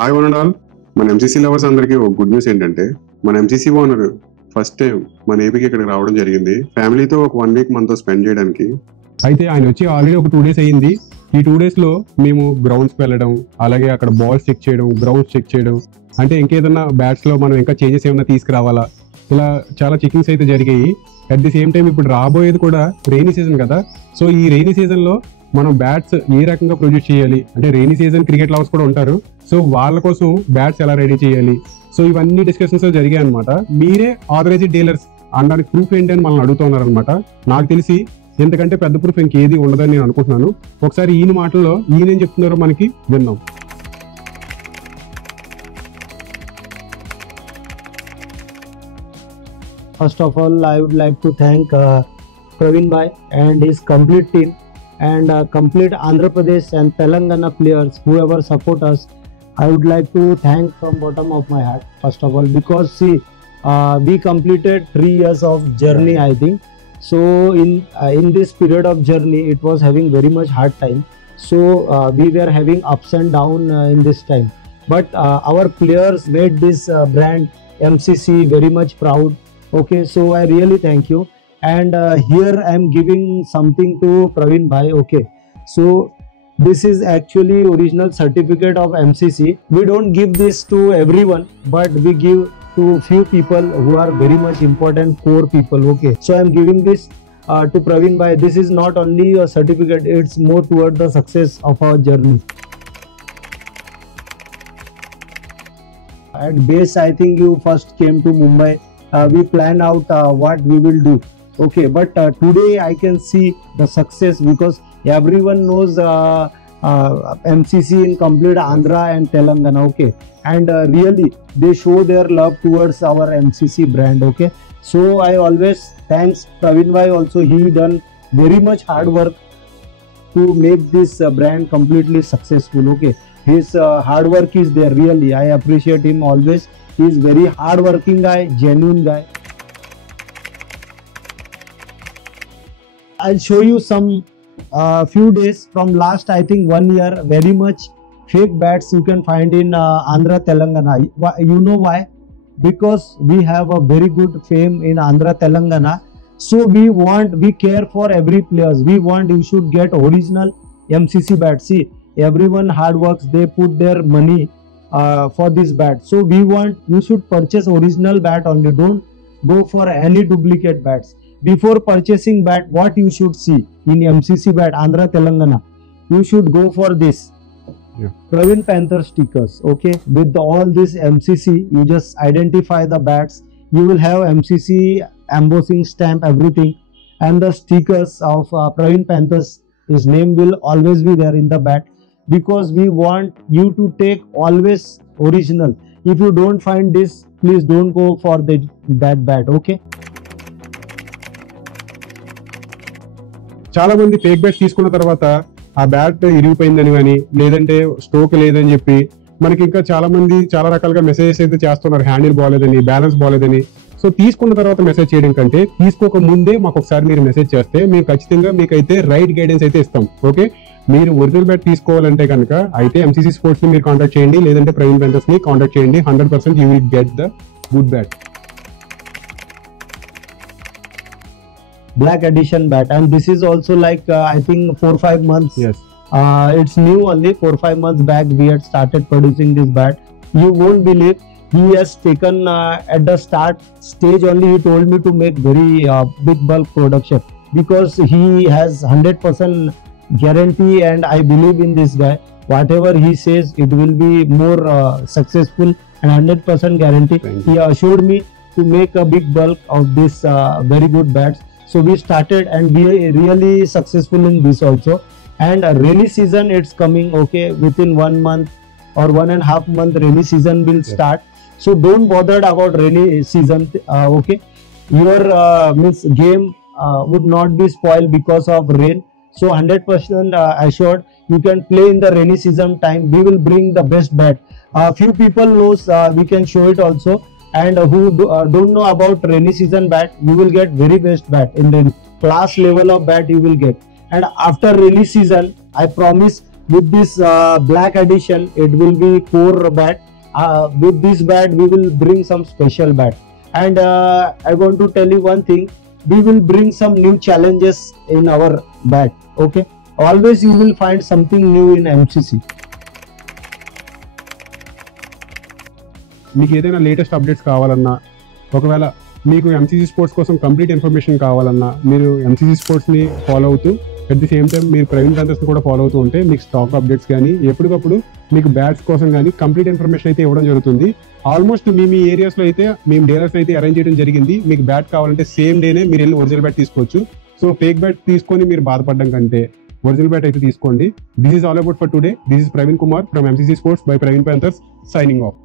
Hi one and all. మన MCC lovers అందరికీ ఒక గుడ్ న్యూస్ ఏంటంటే మన ఎంసీసీ ఓనర్ ఫస్ట్ టైం మన ఏపీకి ఇక్కడికి రావడం జరిగింది. ఫ్యామిలీతో ఒక 1 వీక్ మనతో స్పెండ్ చేయడానికి. అయితే ఆయన వచ్చి ఆల్రెడీ ఒక 2 days అయ్యింది. ఈ 2 days లో మేము గ్రౌండ్స్కి వెళ్ళడం, అలాగే అక్కడ బాల్స్ చెక్ చేయడం, గ్రౌండ్స్ చెక్ చేయడం, అంటే ఇంకేదన్నా బ్యాట్స్ లో మనం ఇంకా చేంజెస్ ఏమైనా తీసుకురావాలా, ఇలా చాలా చెకింగ్స్ అయితే జరిగాయి. అట్ ది సేమ్ టైం ఇప్పుడు రాబోయేది కూడా రెయినీ సీజన్ కదా. సో ఈ రెయినీ సీజన్ లో మనం బ్యాట్స్ ఏ రకంగా ప్రొడ్యూస్ చేయాలి, అంటే రెయినీ సీజన్ క్రికెట్ లవర్స్ కూడా ఉంటారు, సో వాళ్ళ కోసం బ్యాట్స్ ఎలా రెడీ చేయాలి, సో ఇవన్నీ డిస్కషన్స్ జరిగాయి అనమాట. మీరే ఆథరైజ్డ్ డీలర్స్ అనడానికి ప్రూఫ్ ఏంటి అని మనల్ని అడుగుతున్నారు అనమాట. నాకు తెలిసి ఎందుకంటే పెద్ద ప్రూఫ్ ఇంకేది ఉండదని నేను అనుకుంటున్నాను. ఒకసారి ఈయన మాటల్లో ఈయన ఏం చెప్తున్నారో మనకి విన్నాం. First of all, I would like to thank Praveen Bhai and his complete team and complete Andhra Pradesh and Telangana players, whoever support us. I would like to thank from bottom of my heart, first of all, because see, we completed 3 years of journey, I think. So in this period of journey, it was having very much hard time. So we were having ups and down in this time. But our players made this brand MCC very much proud. Okay, so I really thank you. And here I am giving something to Praveen Bhai. Okay, so this is actually original certificate of MCC. We don't give this to everyone, but we give to few people who are very much important core people. Okay, so I am giving this to Praveen Bhai. This is not only a certificate, it's more toward the success of our journey. At base, I think you first came to Mumbai. We plan out what we will do. Okay, but today I can see the success because everyone knows MCC in complete Andhra and Telangana. Okay, and really they show their love towards our MCC brand. Okay, so I always thanks Praveen Bhai also. He done very much hard work to make this brand completely successful. Okay, his hard work is there. Really, I appreciate him always. He is very hard working guy, genuine guy. I'll show you some few days from last, I think 1 year, very much fake bats you can find in Andhra, Telangana. You know why? Because we have a very good fame in Andhra, Telangana. So we care for every players. We want you should get original MCC bats. See, everyone hard works, they put their money for this bat. So we want you should purchase original bat only. Don't go for any duplicate bats. Before purchasing bat, what you should see in MCC bat Andhra Telangana, you should go for this Praveen Panther stickers. Okay, with all this MCC, you just identify the bats. You will have MCC embossing stamp, everything, and the stickers of Praveen Panthers. His name will always be there in the bat. Because we want you to take always original. If you don't find this, please don't go for that bat. Okay. చాలా మంది fake bats తీసుకున్న తర్వాత ఆ బ్యాట్ ఇరిగిపోయిందని కానీ లేదంటే స్ట్రోక్ లేదని చెప్పి మనకి ఇంకా చాలా మంది చాలా రకాలుగా మెసేజెస్ అయితే చేస్తున్నారు. హ్యాండిల్ బాగాలేదని, బ్యాలెన్స్ బాగాలేదని. సో తీసుకున్న తర్వాత మెసేజ్ చేయడం కంటే తీసుకోక ముందే మాకు ఒకసారి మీరు మెసేజ్ చేస్తే మేము ఖచ్చితంగా మీకైతే రైట్ గైడెన్స్ అయితే ఇస్తాం. ఓకే, మీరు ఒరిజినల్ బ్యాట్ తీసుకోవాలంటే కనుక అయితే ఎంసీసీ స్పోర్ట్స్ ని మీరు కాంటాక్ట్ చేయండి, లేదంటే ప్రవీణ్ పెంటర్స్ ని కాంటాక్ట్ చేయండి. 100% you will get the good bat. Black edition bat, and this is also like I think 4-5 months. Yes. It's new only 4-5 months back we had started producing this bat. You won't believe he has taken at the start stage only. He told me to make very big bulk production because he has 100% guarantee, and I believe in this guy. Whatever he says, it will be more successful, and 100% guarantee. He assured me to make a big bulk of this very good bats. So we started and we are really successful in this also. And rainy season it's coming. Okay, within 1 month or 1.5 month rainy season will start. So don't bother about rainy season. Okay, your game would not be spoiled because of rain. So 100% assured you can play in the rainy season time. We will bring the best bat. Few people knows we can show it also. And who don't know about rainy season bat, you will get very best bat in the class level of bat you will get. And after rainy season, I promise with this black edition, it will be core bat. With this bat, we will bring some special bat. And I want to tell you one thing, we will bring some new challenges in our bat. Okay, always you will find something new in MCC. మీకు ఏదైనా latest updates కావాలన్నా, ఒకవేళ మీకు MCC sports కోసం complete information కావాలన్నా, మీరు ఎంసీసీ స్పోర్ట్స్ని ఫాలో అవుతూ అట్ ది సేమ్ టైం మీరు ప్రవీణ్ ప్యాంథర్స్ని కూడా ఫాలో అవుతూ ఉంటే మీకు స్టాక్ అప్డేట్స్ కానీ ఎప్పటికప్పుడు మీకు బ్యాట్స్ కోసం కానీ కంప్లీట్ ఇన్ఫర్మేషన్ అయితే ఇవ్వడం జరుగుతుంది. ఆల్మోస్ట్ మీ ఏరియాస్లో అయితే మేము డీలర్స్ అయితే అరేంజ్ చేయడం జరిగింది. మీకు బ్యాట్ కావాలంటే సేమ్ డేనే మీరు వెళ్ళి ఒరిజినల్ బ్యాట్ తీసుకోవచ్చు. సో ఫేక్ బ్యాట్ తీసుకొని మీరు బాధపడడం కంటే ఒరిజినల్ బ్యాట్ అయితే తీసుకోండి. This is all about for today. This is Praveen Kumar from MCC sports by Praveen Panthers, signing off.